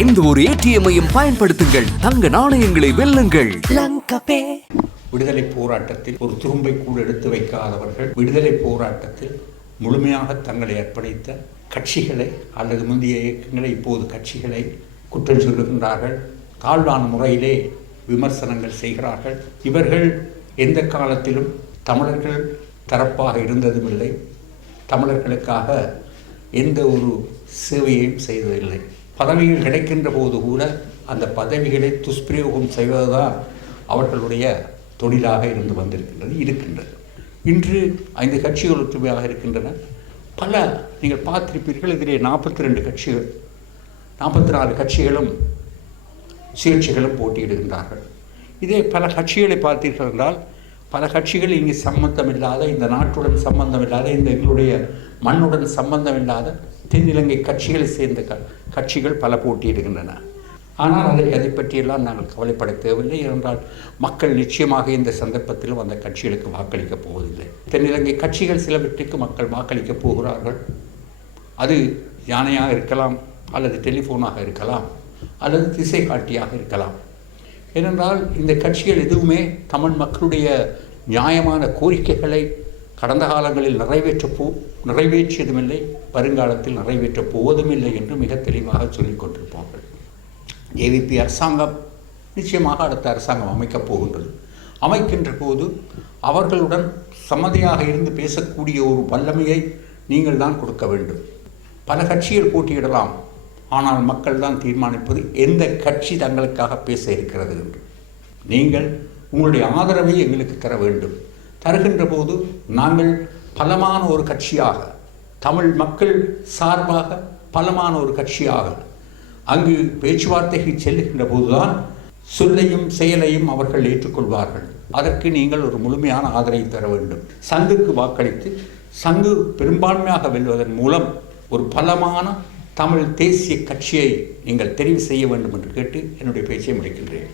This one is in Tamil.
எந்த ஒரு ஏடிஎம்மையும் பயன்படுத்துங்கள், தங்க நாணயங்களை வெல்லுங்கள். விடுதலை போராட்டத்தில் ஒரு துரும்பை கூட எடுத்து வைக்காதவர்கள், விடுதலை போராட்டத்தில் முழுமையாக தங்களை அர்ப்பணித்த கட்சிகளை அல்லது முந்தைய இயக்கங்களை இப்போது கட்சிகளை குற்றம் சொல்லுகின்றார்கள். தாழ்வான முறையிலே விமர்சனங்கள் செய்கிறார்கள். இவர்கள் எந்த காலத்திலும் தமிழர்கள் தரப்பாக இருந்ததுமில்லை, தமிழர்களுக்காக எந்த ஒரு சேவையையும் செய்ததில்லை. பதவிகள் கிடைக்கின்ற போது கூட அந்த பதவிகளை துஷ்பிரயோகம் செய்வதுதான் அவர்களுடைய தொழிலாக இருந்து இருக்கின்றது. இன்று 5 கட்சிகள் ஒற்றுமையாக இருக்கின்றன. பல நீங்கள் பார்த்திருப்பீர்கள், இதிலே 42 கட்சிகள், 44 கட்சிகளும் சுயேட்சைகளும் போட்டியிடுகின்றார்கள். இதே பல கட்சிகளை பார்த்தீர்கள் என்றால், பல கட்சிகள் இங்கு சம்பந்தமில்லாத, இந்த நாட்டுடன் சம்பந்தமில்லாத, இந்த எங்களுடைய மண்ணுடன் சம்பந்தமில்லாத தென்னிலங்கை கட்சிகளை சேர்ந்த கட்சிகள் பல போட்டியிடுகின்றன. ஆனால் அதை பற்றியெல்லாம் நாங்கள் கவலைப்பட தேவையில்லை. என்றால் மக்கள் நிச்சயமாக இந்த சந்தர்ப்பத்திலும் அந்த கட்சிகளுக்கு வாக்களிக்கப் போவதில்லை. தென்னிலங்கை கட்சிகள் சிலவற்றுக்கு மக்கள் வாக்களிக்கப் போகிறார்கள். அது யானையாக இருக்கலாம், அல்லது டெலிஃபோனாக இருக்கலாம், அல்லது திசை காட்டியாக இருக்கலாம். ஏனென்றால் இந்த கட்சிகள் எதுவுமே தமிழ் மக்களுடைய நியாயமான கோரிக்கைகளை கடந்த காலங்களில் நிறைவேற்றியதுமில்லை, வருங்காலத்தில் நிறைவேற்றப் போவதுமில்லை என்று மிக தெளிவாக சொல்லிக் கொண்டிருப்பார்கள். ஏவிபி அரசாங்கம் நிச்சயமாக அடுத்த அரசாங்கம் அமைக்கப் போகின்றது. அமைக்கின்ற போது அவர்களுடன் சம்மதியாக இருந்து பேசக்கூடிய ஒரு வல்லமையை நீங்கள் தான் கொடுக்க வேண்டும். பல கட்சிகள் போட்டியிடலாம், ஆனால் மக்கள் தான் தீர்மானிப்பது எந்த கட்சி தங்களுக்காக பேச இருக்கிறது என்று. நீங்கள் உங்களுடைய ஆதரவை எங்களுக்கு தர வேண்டும். தருகின்ற போது நாங்கள் பலமான ஒரு கட்சியாக, தமிழ் மக்கள் சார்பாக பலமான ஒரு கட்சியாக அங்கு பேச்சுவார்த்தைக்கு செல்லுகின்ற போதுதான் சொல்லையும் செயலையும் அவர்கள் ஏற்றுக்கொள்வார்கள். அதற்கு நீங்கள் ஒரு முழுமையான ஆதரவை தர வேண்டும். சங்குக்கு வாக்களித்து சங்கு பெரும்பான்மையாக வெல்வதன் மூலம் ஒரு பலமான தமிழ் தேசிய கட்சியை நீங்கள் தெரிவு செய்ய வேண்டும் என்று கேட்டு என்னுடைய பேச்சை முடிக்கின்றேன்.